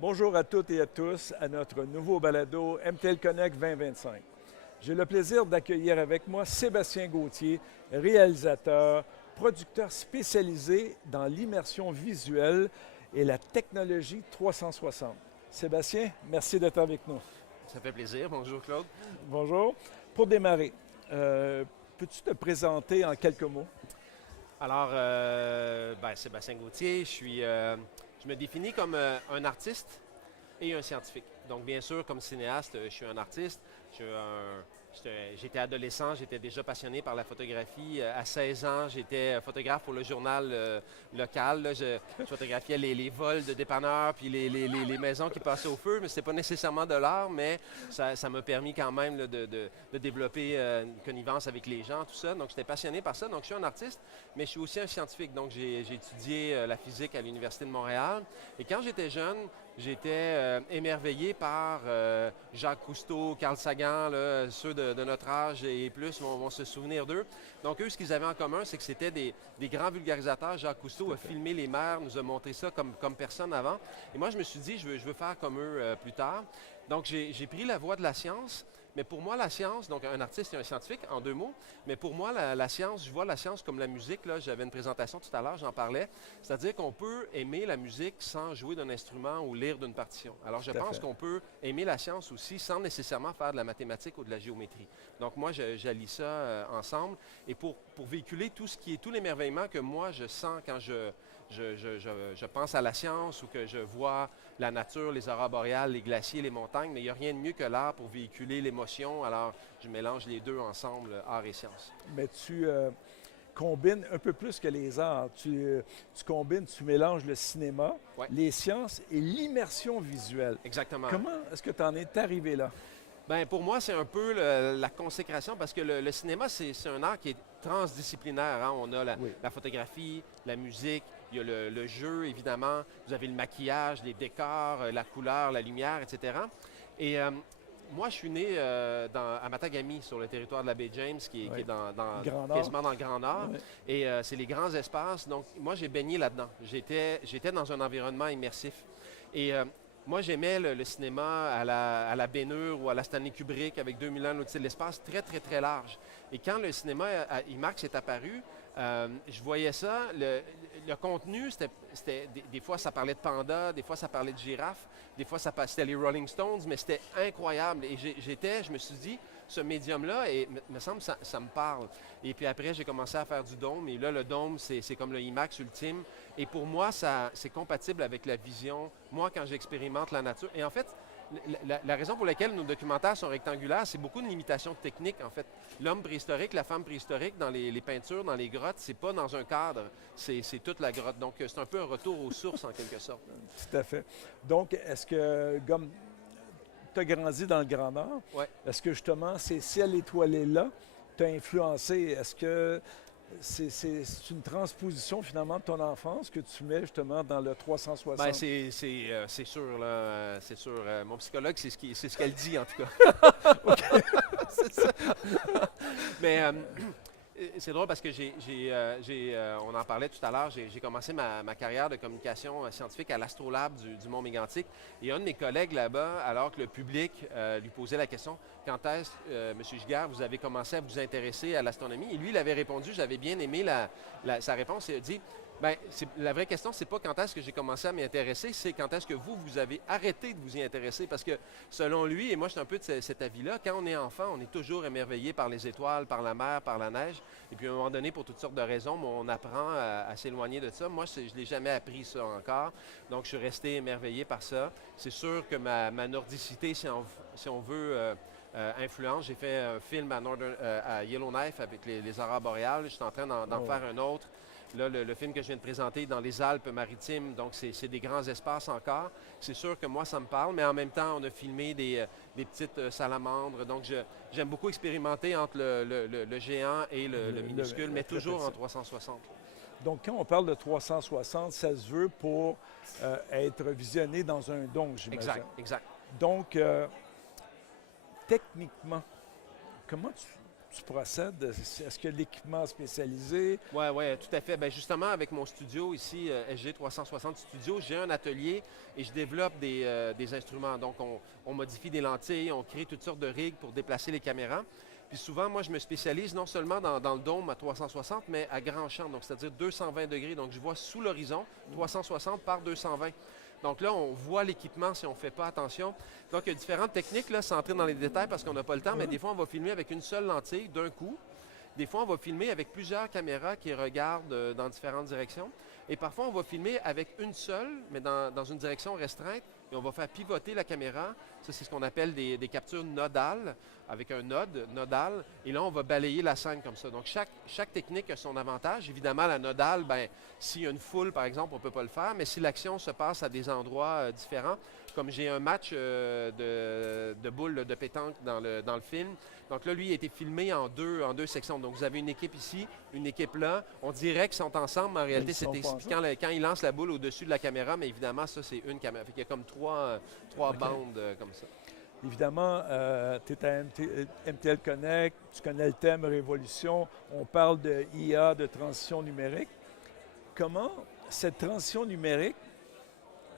Bonjour à toutes et à tous à notre nouveau balado MTL Connect 2025. J'ai le plaisir d'accueillir avec moi Sébastien Gauthier, réalisateur, producteur spécialisé dans l'immersion visuelle et la technologie 360. Sébastien, merci d'être avec nous. Ça fait plaisir. Bonjour Claude. Bonjour. Pour démarrer, peux-tu te présenter en quelques mots? Alors, Sébastien Gauthier, je me définis comme un artiste et un scientifique. Donc, bien sûr, comme cinéaste, je suis un artiste. J'étais adolescent, j'étais déjà passionné par la photographie. À 16 ans, j'étais photographe pour le journal local. Là. Je photographiais les vols de dépanneurs puis les maisons qui passaient au feu, mais ce n'était pas nécessairement de l'art, mais ça m'a permis quand même là, de développer une connivence avec les gens, tout ça. Donc, j'étais passionné par ça. Donc, je suis un artiste, mais je suis aussi un scientifique. Donc, j'ai étudié la physique à l'Université de Montréal. Et quand j'étais jeune, j'étais émerveillé par Jacques Cousteau, Carl Sagan, là, ceux de notre âge et plus vont se souvenir d'eux. Donc eux, ce qu'ils avaient en commun, c'est que c'était des grands vulgarisateurs. Jacques Cousteau a filmé les mers, nous a montré ça comme personne avant. Et moi, je me suis dit, je veux faire comme eux plus tard. Donc j'ai pris la voie de la science. Mais pour moi, la science, donc un artiste et un scientifique, en deux mots, mais pour moi, la science, je vois la science comme la musique. Là, j'avais une présentation tout à l'heure, j'en parlais. C'est-à-dire qu'on peut aimer la musique sans jouer d'un instrument ou lire d'une partition. Alors, je pense qu'on peut aimer la science aussi sans nécessairement faire de la mathématique ou de la géométrie. Donc, moi, j'allie ça ensemble. Et pour véhiculer tout l'émerveillement que moi, je sens quand je pense à la science ou que je vois la nature, les aurores boréales, les glaciers, les montagnes, mais il n'y a rien de mieux que l'art pour véhiculer l'émotion. Alors, je mélange les deux ensemble, art et science. Mais tu combines un peu plus que les arts. Tu combines, tu mélanges le cinéma, Ouais. les sciences et l'immersion visuelle. Exactement. Comment est-ce que tu en es arrivé là? Ben, pour moi, c'est un peu la consécration parce que le cinéma, c'est un art qui est transdisciplinaire. Hein. On a Oui. la photographie, la musique, il y a le jeu, évidemment. Vous avez le maquillage, les décors, la couleur, la lumière, etc. Et moi, je suis né à Matagami, sur le territoire de la baie James, qui Oui. est Grand Nord. quasiment dans le Grand Nord. Oui. Et c'est les grands espaces. Donc, moi, j'ai baigné là-dedans. J'étais dans un environnement immersif. Et moi, j'aimais le cinéma à la Ben-Hur ou à la Stanley Kubrick avec 2000 ans l'Odyssée de l'espace, très, très, très large. Et quand le cinéma IMAX est apparu, je voyais ça. Le contenu, des fois, ça parlait de panda, des fois, ça parlait de girafe, des fois, c'était les Rolling Stones, mais c'était incroyable. Et je me suis dit, ce médium-là, et me semble, ça me parle. Et puis après, j'ai commencé à faire du dôme. Et là, le dôme, c'est comme le IMAX ultime. Et pour moi, c'est compatible avec la vision. Moi, quand j'expérimente la nature. Et en fait, la raison pour laquelle nos documentaires sont rectangulaires, c'est beaucoup de limitations techniques, en fait. L'homme préhistorique, la femme préhistorique, dans les peintures, dans les grottes, c'est pas dans un cadre, c'est toute la grotte. Donc, c'est un peu un retour aux sources, en quelque sorte. Tout à fait. Donc, est-ce que, comme tu as grandi dans le Grand Nord, Ouais. est-ce que justement ces ciels étoilés-là t'ont influencé? Est-ce que c'est une transposition finalement de ton enfance que tu mets justement dans le 360? Ben, c'est sûr, là, c'est sûr. Mon psychologue, c'est ce qu'elle dit, en tout cas. C'est ça. Mais c'est drôle parce que on en parlait tout à l'heure, j'ai commencé ma carrière de communication scientifique à l'Astrolabe du Mont-Mégantic. Et un de mes collègues là-bas, alors que le public lui posait la question, quand est-ce, M. Giguère, vous avez commencé à vous intéresser à l'astronomie? Et lui, il avait répondu, j'avais bien aimé sa réponse, il a dit, ben, la vraie question, c'est pas quand est-ce que j'ai commencé à m'y intéresser, c'est quand est-ce que vous avez arrêté de vous y intéresser. Parce que selon lui, et moi je suis un peu de cet avis-là, quand on est enfant, on est toujours émerveillé par les étoiles, par la mer, par la neige. Et puis à un moment donné, pour toutes sortes de raisons, on apprend à s'éloigner de ça. Moi, je ne l'ai jamais appris ça encore. Donc je suis resté émerveillé par ça. C'est sûr que ma nordicité, si on veut, influence. J'ai fait un film à Yellowknife avec les aurores boréales. Je suis en train d'en faire un autre. Là, le film que je viens de présenter dans les Alpes-Maritimes, donc c'est des grands espaces encore. C'est sûr que moi, ça me parle, mais en même temps, on a filmé des petites salamandres. Donc, j'aime beaucoup expérimenter entre le géant et le minuscule, mais toujours en 360. Donc, quand on parle de 360, ça se veut pour être visionné dans un dôme, j'imagine. Exact, exact. Donc, techniquement, comment tu procèdes? Est-ce qu'il y a de l'équipement spécialisé? Oui, ouais, tout à fait. Ben justement, avec mon studio ici, SG 360 Studio, j'ai un atelier et je développe des instruments. Donc, on modifie des lentilles, on crée toutes sortes de rigs pour déplacer les caméras. Puis souvent, moi, je me spécialise non seulement dans le dôme à 360, mais à grand champ, donc c'est-à-dire 220 degrés. Donc, je vois sous l'horizon, 360 par 220. Donc là, on voit l'équipement si on ne fait pas attention. Donc, il y a différentes techniques, là, sans entrer dans les détails parce qu'on n'a pas le temps, mais des fois, on va filmer avec une seule lentille d'un coup. Des fois, on va filmer avec plusieurs caméras qui regardent dans différentes directions. Et parfois, on va filmer avec une seule, mais dans une direction restreinte. Et on va faire pivoter la caméra. Ça, c'est ce qu'on appelle des captures nodales, avec un node nodal. Et là, on va balayer la scène comme ça. Donc, chaque technique a son avantage. Évidemment, la nodale, ben, s'il y a une foule, par exemple, on ne peut pas le faire. Mais si l'action se passe à des endroits différents, comme j'ai un match de boules de pétanque dans le film. Donc là, lui, il a été filmé en deux sections. Donc, vous avez une équipe ici, une équipe là. On dirait qu'ils sont ensemble, mais en réalité, c'est expliquant quand il lance la boule au-dessus de la caméra. Mais évidemment, ça, c'est une caméra. Fait qu'il y a comme trois bandes comme ça. Évidemment, tu es à MTL Connect, tu connais le thème Révolution. On parle de IA, de transition numérique. Comment cette transition numérique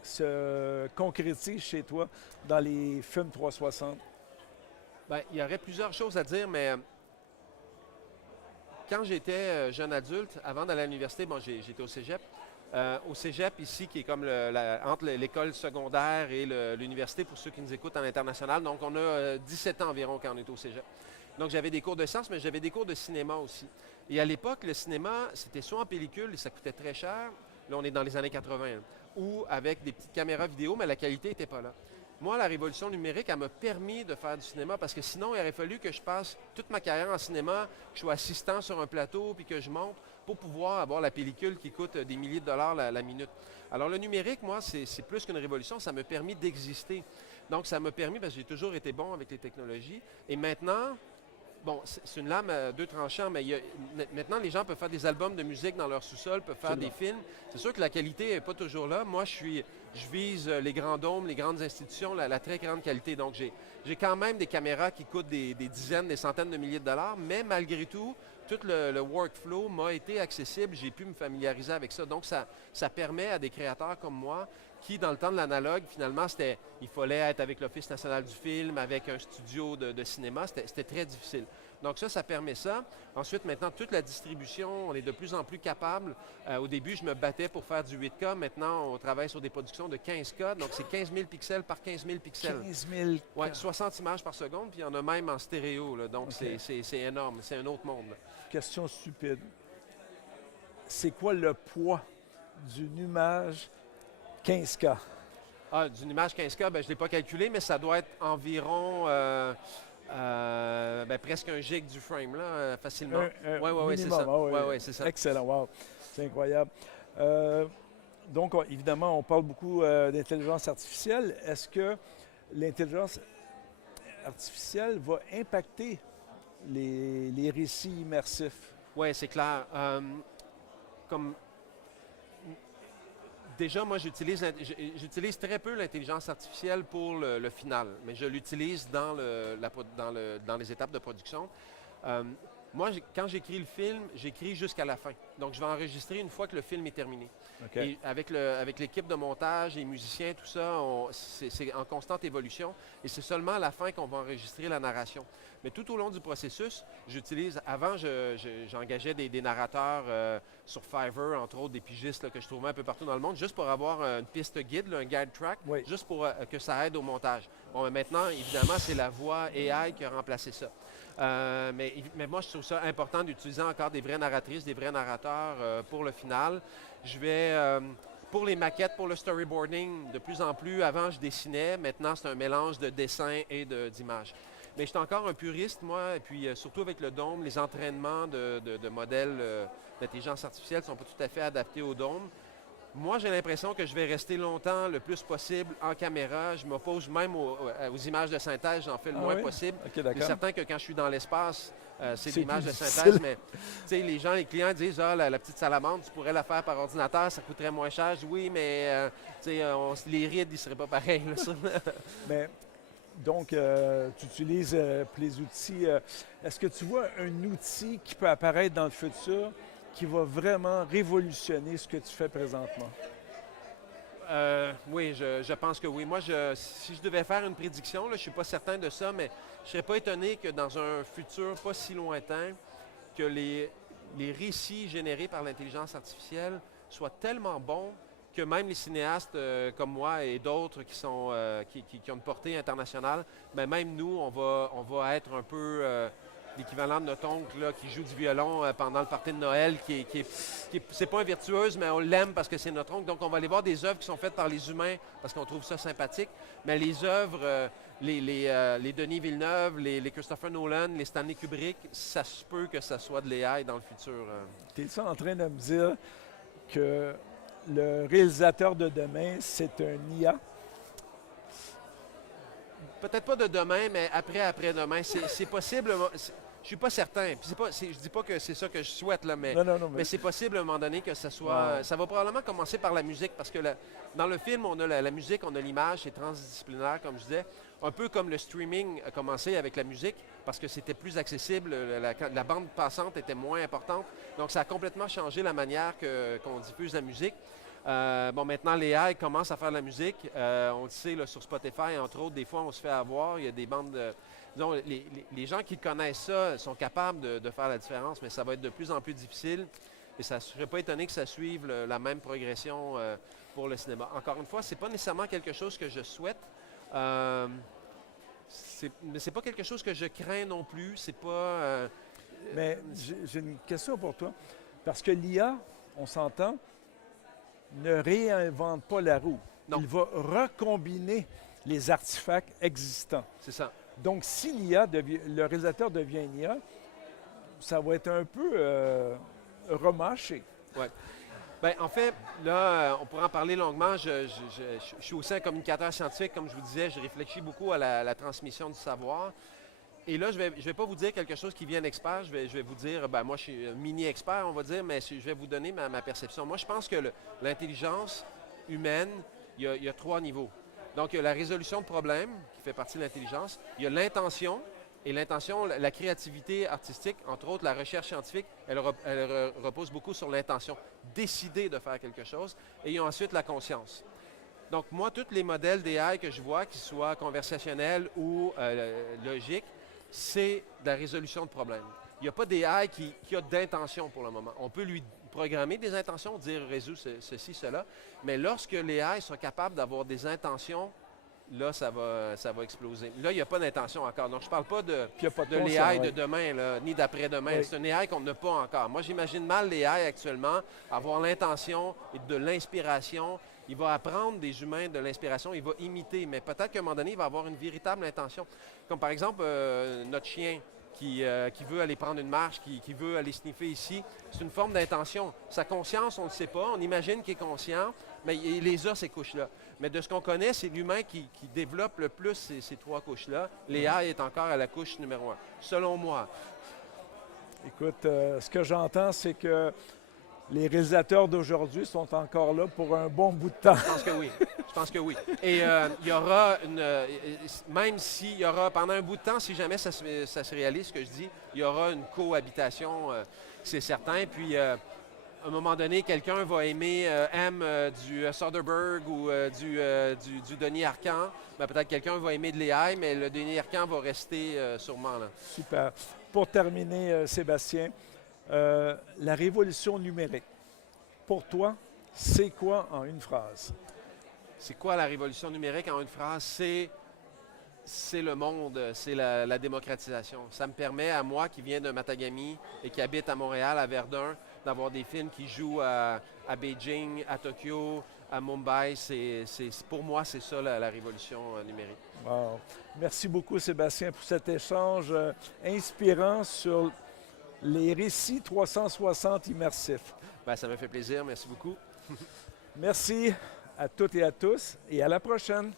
se concrétise chez toi dans les films 360? Bien, il y aurait plusieurs choses à dire, mais quand j'étais jeune adulte, avant d'aller à l'université, bon, j'étais au cégep. Au cégep, ici, qui est comme entre l'école secondaire et l'université, pour ceux qui nous écoutent en international. Donc, on a 17 ans environ quand on est au cégep. Donc, j'avais des cours de sciences, mais j'avais des cours de cinéma aussi. Et à l'époque, le cinéma, c'était soit en pellicule, et ça coûtait très cher. Là, on est dans les années 80. Ou avec des petites caméras vidéo, mais la qualité n'était pas là. Moi, la révolution numérique, elle m'a permis de faire du cinéma parce que sinon, il aurait fallu que je passe toute ma carrière en cinéma, que je sois assistant sur un plateau, puis que je monte pour pouvoir avoir la pellicule qui coûte des milliers de dollars la minute. Alors, le numérique, moi, c'est plus qu'une révolution, ça m'a permis d'exister. Donc, ça m'a permis, parce que j'ai toujours été bon avec les technologies. Et maintenant, bon, c'est une lame à deux tranchants, mais maintenant, les gens peuvent faire des albums de musique dans leur sous-sol, peuvent faire des films. C'est sûr que la qualité n'est pas toujours là. Moi, je vise les grands dômes, les grandes institutions, la très grande qualité. Donc, j'ai quand même des caméras qui coûtent des dizaines, des centaines de milliers de dollars, mais malgré tout, tout le workflow m'a été accessible. J'ai pu me familiariser avec ça. Donc, ça permet à des créateurs comme moi qui, dans le temps de l'analogue, finalement, il fallait être avec l'Office national du film, avec un studio de cinéma. C'était très difficile. Donc ça permet ça. Ensuite, maintenant, toute la distribution, on est de plus en plus capable. Au début, je me battais pour faire du 8K. Maintenant, on travaille sur des productions de 15K. Donc, c'est 15 000 pixels par 15 000 pixels. 15 000. Oui, 60 images par seconde, puis il y en a même en stéréo. Là. Donc, c'est énorme. C'est un autre monde. Là. Question stupide. C'est quoi le poids d'une image 15K? Ah, d'une image 15K, ben, je ne l'ai pas calculé, mais ça doit être environ presque un gig du frame, là, facilement. Oui, c'est ça. C'est ça. Excellent, wow. C'est incroyable. Donc, évidemment, on parle beaucoup d'intelligence artificielle. Est-ce que l'intelligence artificielle va impacter les récits immersifs? Oui, c'est clair. Déjà, moi, j'utilise très peu l'intelligence artificielle pour le final, mais je l'utilise dans les étapes de production. Moi, quand j'écris le film, j'écris jusqu'à la fin. Donc, je vais enregistrer une fois que le film est terminé. Okay. Et avec l'équipe de montage, les musiciens, tout ça, c'est en constante évolution. Et c'est seulement à la fin qu'on va enregistrer la narration. Mais tout au long du processus, avant, j'engageais des narrateurs sur Fiverr, entre autres, des pigistes là, que je trouvais un peu partout dans le monde, juste pour avoir une piste guide, là, un guide track, juste pour que ça aide au montage. Bon, mais maintenant, évidemment, c'est la voix AI qui a remplacé ça. Mais moi, je trouve ça important d'utiliser encore des vraies narratrices, des vrais narrateurs pour le final. Je vais, pour les maquettes, pour le storyboarding, de plus en plus, avant, je dessinais. Maintenant, c'est un mélange de dessin et d'images. Mais je suis encore un puriste, moi, et puis surtout avec le dôme, les entraînements de modèles d'intelligence artificielle ne sont pas tout à fait adaptés au dôme. Moi, j'ai l'impression que je vais rester longtemps, le plus possible, en caméra. Je m'oppose même aux images de synthèse, j'en fais le moins possible. Okay, c'est certain que quand je suis dans l'espace, c'est des images de difficile. synthèse, mais les clients disent « Ah, la petite salamandre, tu pourrais la faire par ordinateur, ça coûterait moins cher. » Je dis « Oui, mais les rides, ils ne seraient pas pareils. » Mais Donc, tu utilises pour les outils. Est-ce que tu vois un outil qui peut apparaître dans le futur qui va vraiment révolutionner ce que tu fais présentement? Oui, je pense que oui. Moi, si je devais faire une prédiction, là, je ne suis pas certain de ça, mais je ne serais pas étonné que dans un futur pas si lointain, que les récits générés par l'intelligence artificielle soient tellement bons que même les cinéastes comme moi et d'autres qui ont une portée internationale, ben même nous, on va être un peu l'équivalent de notre oncle là, qui joue du violon pendant le party de Noël, c'est pas un virtuose, mais on l'aime parce que c'est notre oncle. Donc on va aller voir des œuvres qui sont faites par les humains parce qu'on trouve ça sympathique, mais les œuvres, les Denis Villeneuve, les Christopher Nolan, les Stanley Kubrick, ça se peut que ça soit de l'AI dans le futur. Tu es en train de me dire que le réalisateur de demain, c'est un IA? Peut-être pas de demain, mais après-demain. C'est possible. Je suis pas certain. Puis je dis pas que c'est ça que je souhaite, là, mais, Non, non, non, mais c'est possible à un moment donné que ça soit. Wow. Ça va probablement commencer par la musique, parce que dans le film, on a la musique, on a l'image, c'est transdisciplinaire, comme je disais. Un peu comme le streaming a commencé avec la musique, parce que c'était plus accessible, la bande passante était moins importante. Donc, ça a complètement changé la manière qu'on diffuse la musique. Bon, maintenant, les AI commencent à faire de la musique. On le sait, là, sur Spotify, entre autres, des fois, on se fait avoir. Il y a des bandes disons, les gens qui connaissent ça sont capables de faire la différence, mais ça va être de plus en plus difficile. Et ça ne serait pas étonné que ça suive la même progression pour le cinéma. Encore une fois, ce n'est pas nécessairement quelque chose que je souhaite. Mais ce n'est pas quelque chose que je crains non plus. C'est pas. Mais j'ai une question pour toi. Parce que l'IA, on s'entend, ne réinvente pas la roue. Non. Il va recombiner les artefacts existants. C'est ça. Donc, si le réalisateur devient une IA, ça va être un peu remâché. Oui. Bien, en fait, là, on pourra en parler longuement. Je suis aussi un communicateur scientifique, comme je vous disais. Je réfléchis beaucoup à la transmission du savoir. Et là, je vais pas vous dire quelque chose qui vient d'expert. Je vais vous dire, ben, moi, je suis un mini-expert, on va dire, mais je vais vous donner ma perception. Moi, je pense que l'intelligence humaine, il y a 3 niveaux. Donc, il y a la résolution de problèmes, qui fait partie de l'intelligence. Il y a l'intention. Et l'intention, la créativité artistique, entre autres la recherche scientifique, elle repose beaucoup sur l'intention. Décider de faire quelque chose. Et il y a ensuite la conscience. Donc, moi, tous les modèles d'AI que je vois, qu'ils soient conversationnels ou logiques, c'est de la résolution de problèmes. Il n'y a pas d'AI qui a d'intention pour le moment. On peut lui programmer des intentions, dire résous ceci, cela, mais lorsque les AI sont capables d'avoir des intentions, là, ça va exploser. Là, il n'y a pas d'intention encore. Donc, je ne parle pas de l'AI de demain, là, ni d'après-demain. Oui. C'est une AI qu'on n'a pas encore. Moi, j'imagine mal l'AI actuellement avoir l'intention et de l'inspiration. Il va apprendre des humains de l'inspiration, il va imiter, mais peut-être qu'à un moment donné, il va avoir une véritable intention. Comme par exemple, notre chien qui veut aller prendre une marche, qui veut aller sniffer ici, c'est une forme d'intention. Sa conscience, on ne le sait pas, on imagine qu'il est conscient, mais il les a, ces couches-là. Mais de ce qu'on connaît, c'est l'humain qui développe le plus ces 3 couches-là. L'AI est encore à la couche numéro 1, selon moi. Écoute, ce que j'entends, c'est que les réalisateurs d'aujourd'hui sont encore là pour un bon bout de temps. Je pense que oui. Je pense que oui. Et il y aura même s'il y aura pendant un bout de temps, si jamais ça se réalise, ce que je dis, il y aura une cohabitation, c'est certain. Puis à un moment donné, quelqu'un va aimer du Soderbergh ou du Denis Arcand. Ben, peut-être quelqu'un va aimer de l'AI, mais le Denis Arcand va rester sûrement là. Super. Pour terminer, Sébastien, la révolution numérique, pour toi, c'est quoi en une phrase? C'est quoi la révolution numérique en une phrase? C'est le monde, c'est la démocratisation. Ça me permet à moi qui viens de Matagami et qui habite à Montréal, à Verdun, d'avoir des films qui jouent à Beijing, à Tokyo, à Mumbai. Pour moi, c'est ça la révolution numérique. Wow. Merci beaucoup, Sébastien, pour cet échange inspirant sur les récits 360 immersifs. Bien, ça me fait plaisir. Merci beaucoup. Merci à toutes et à tous et à la prochaine.